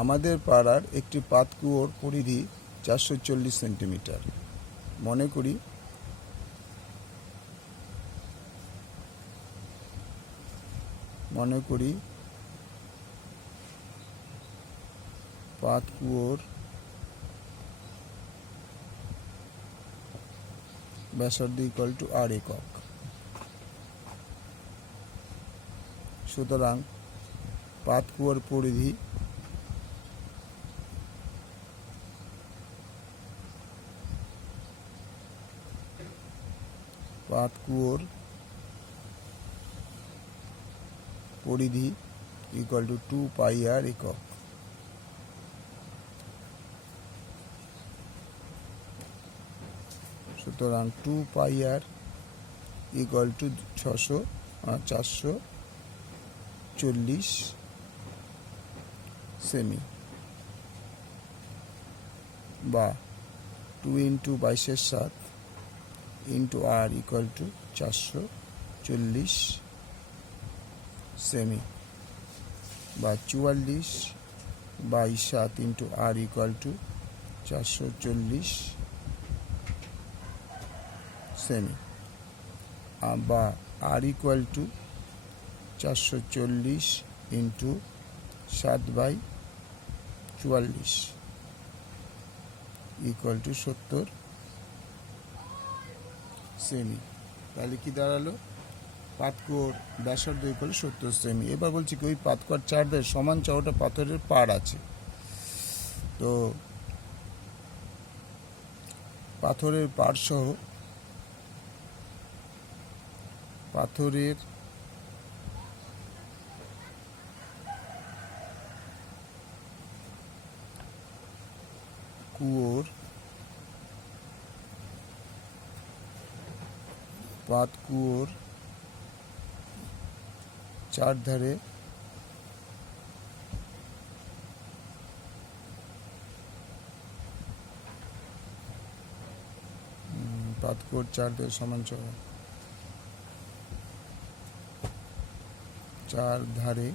আমাদের পাড়ার একটি পাতকুয়োর পরিধি 440 সেন্টিমিটার। মনে করি পাতকুয়োর ব্যাসার্ধ = r একক। সুতরাং পাতকুয়োর পরিধি = 2πr একক। সুতরাং 2πr = 440 সেমি, বা 2 × 22/7 × r = 440 সেমি, বা 44/7 × r = 440 সেমি, বা r = 440 × 7/44 = 70 সেমি। তাহলে কি দাঁড়ালো? পাতকুয়োর ব্যাসার্ধ = 70 সেমি। এবার বলছি কি, ওই পাতকুয়োর চারধারে সমান চওড়া পাথরের পাড় আছে। তো পাথরের পাড় সহ পাথরের পাতকুয়োর চারধারে সমান চওড়া, চারধারে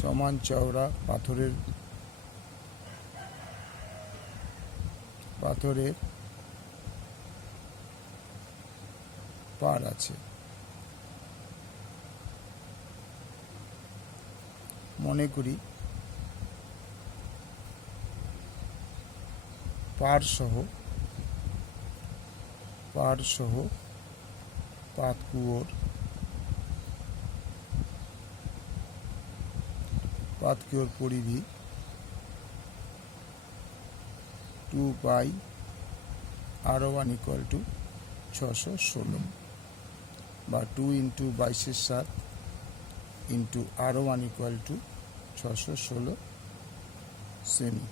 সমান চওড়া পাথরের পাড় আছে। মনে করি পাড় সহ পাতকুয়োর পরিধি 2πr1 = 616, বা 2 × 22/7 × r1 = 616 সেমি,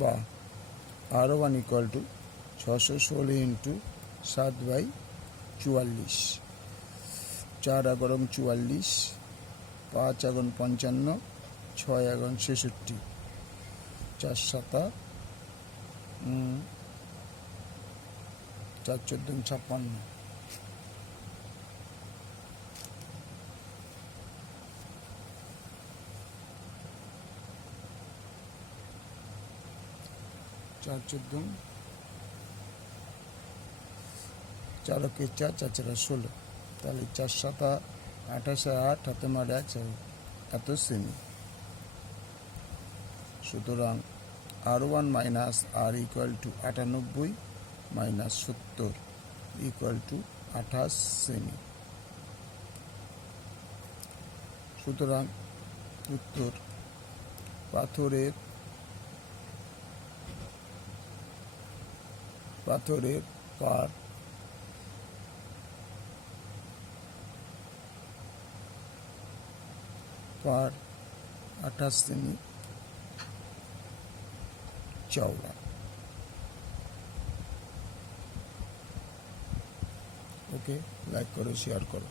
বা r1 = 616 × 7/44, 4 × 44, 5 × 55, 6 × 66, 4 × 7 4 × 14 = 56, 4 × 14, 4 × 4, 4 × 16, তাহলে 4 × 7 28, 8 হাতে মারে 1 এত সেমি। সুতরাং r1 - r = 98 - 70 = 28 সেমি। সুতরাং উত্তর, পাথরের পাড় 28 সেমি চওড়া। ওকে, লাইক করো, শেয়ার করো।